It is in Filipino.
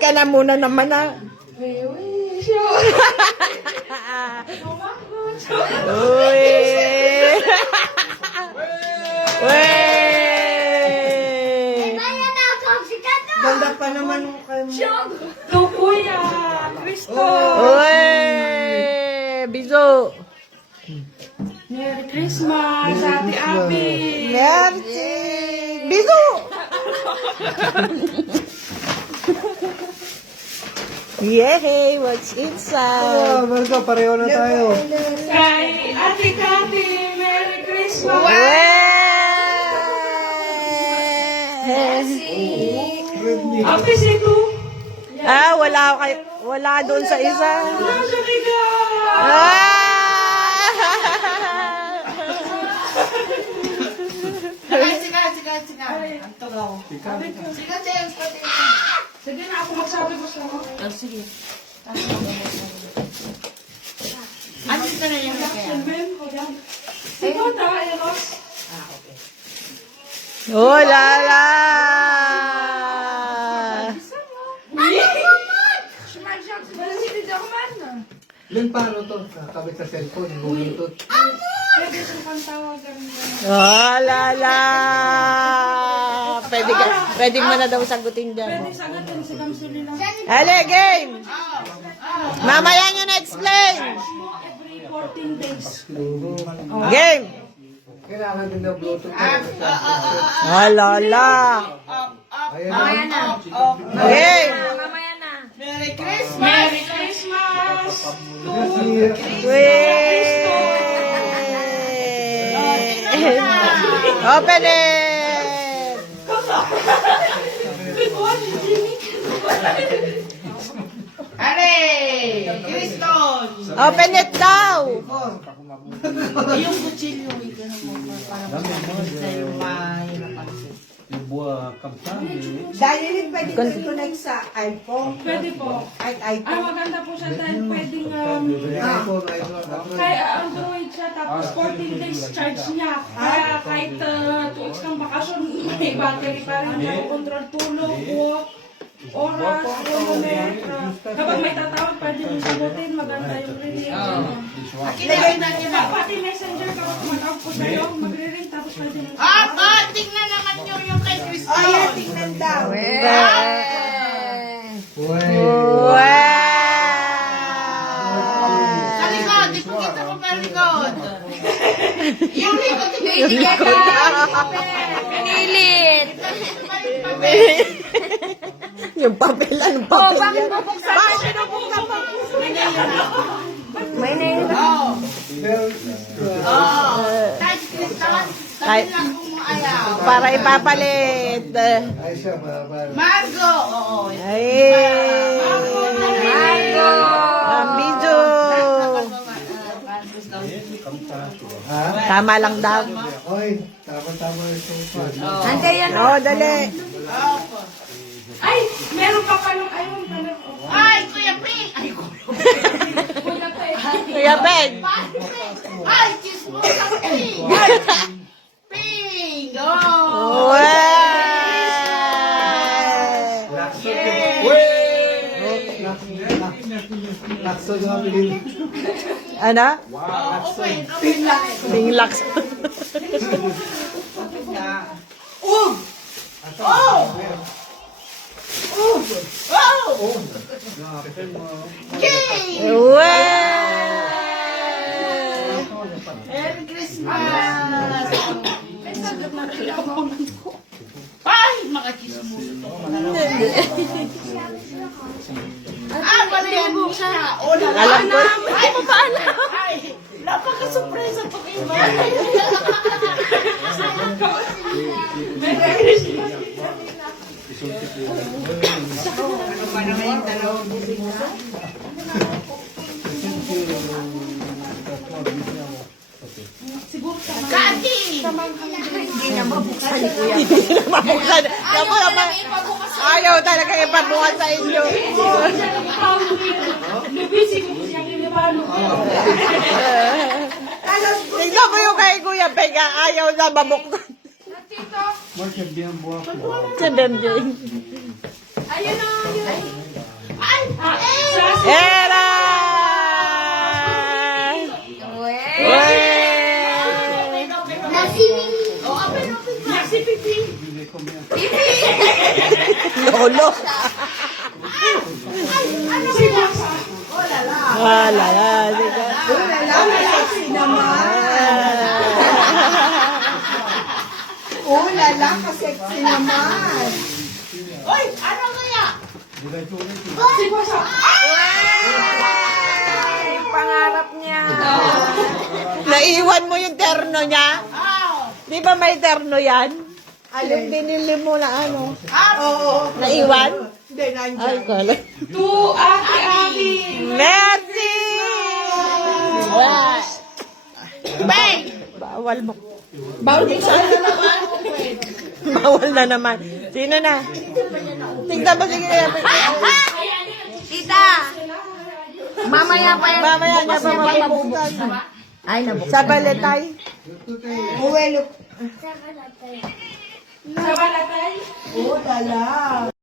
ka na muna naman ah. Uy! Uy! Ganda pa naman mo kayo. Kuya, Cristo. Uy! Biso! Merry Christmas, Ate Abby. Merci! Biso! Yay! What's inside? Margo, pareho na tayo. Kay Ate Cathy, Merry Christmas. Happy Situ. Ah, wala doon sa isa. Nasa kiga. Ah! Sige na ako magsabi ko sa mo. Sige. Ano ka na yan kaya? Sige ta, Eros. Oh, lala! Lin, paano to? Kabit sa cellphone, Bluetooth. Pwede siyang pantawagan. Oh, lala! Pwede mo na daw sagutin dyan. Pwede sagutin si Kamsili lang. Hale, game! Mamaya nyo na-explain! Every 14 days. Game! Kailangan din na Bluetooth. Oh, lala! Ayan na. Game! Mamaya na. Merry Christmas! Open it! Open it daw! Yung kutsilyo, ito mo para mas sa yung mahirapan. Yung buwa kampanya. Dahil pwede ko i-connect sa iPhone. Pwede po. At Ay, iPhone. maganda po siya dahil pwedeng iPhone. kaya Android siya tapos 14 days charge niya. Kaya kahit 2 weeks kang bakasyon, may battery pa rin niya. Control tulog, walk, oras, kilometer. Kapag may tatawag, pwede mo sagutin. Maganda yung ring. Ilagay na niya. Pati messenger kapag tumatawag po sa'yo, magre-ring tapos pwede mo. Tingnan naman nyo yung kay Cristo. Oh, yan, tingnan daw. Wow! Sa likod, di po kita ko pa likod. Yung likod, Pinilit! Yung papel, anong papel yan? Bakit pinupuksan mo? May nahihirap. Kahit kristal, Ay, sabi lang kung ayaw. para ipapalit. Ay siya, mahaba. Margo, oo. Ay! Margo! Ang video! Ha? Tama lang daw. Oy, tama-tama yung sofa. Ante yan. Oo, dali. Ay, meron pa palang, ayun, palang. Ay, Kuya Ping! Ay, Kuya pa eh. Kuya Ben. Ay, kiss mo sa Ping! Ping! Oh! Wow! Lakso yung abilin. Ano? Open, open. Tinglax. Yay! Wow! Merry Christmas! Ay, makakiss mo ito. Ah, wala yan siya. O, Alam ko. Ay, papaalam. Ay, napaka-surpresa to kayo. Merry Christmas. Kati! Mabuksan. Kamu naman. Ayaw talaga ipabukas sa inyo. Lubisi ko siya kinibalo. Tignan mo yung kay Kuya Pega. Ayaw na mabuksan. Market bien buwa ko. Si Benjay. Ayun na. Lolo. Wala na. Sexy naman. Oh, lala, ka-sexy naman. Uy, ano kaya? Si Pasok. Pangarap niya. Naiwan mo yung terno niya? Di ba may terno yan? Yung binili mo na ano? Oo. Naiwan? Hindi, nandiyan. Ay, kala. To Ate Abby. Merci! Bawal mo. Bawal din sa Bawal na naman. Sino na? Tingnan mo, sige. Tita! Mamaya pa yan. Mamaya niya pa mabubuksan. Ay, nabuksan. Sa baletay. Uwelo. Sa balatay. Oh, lala.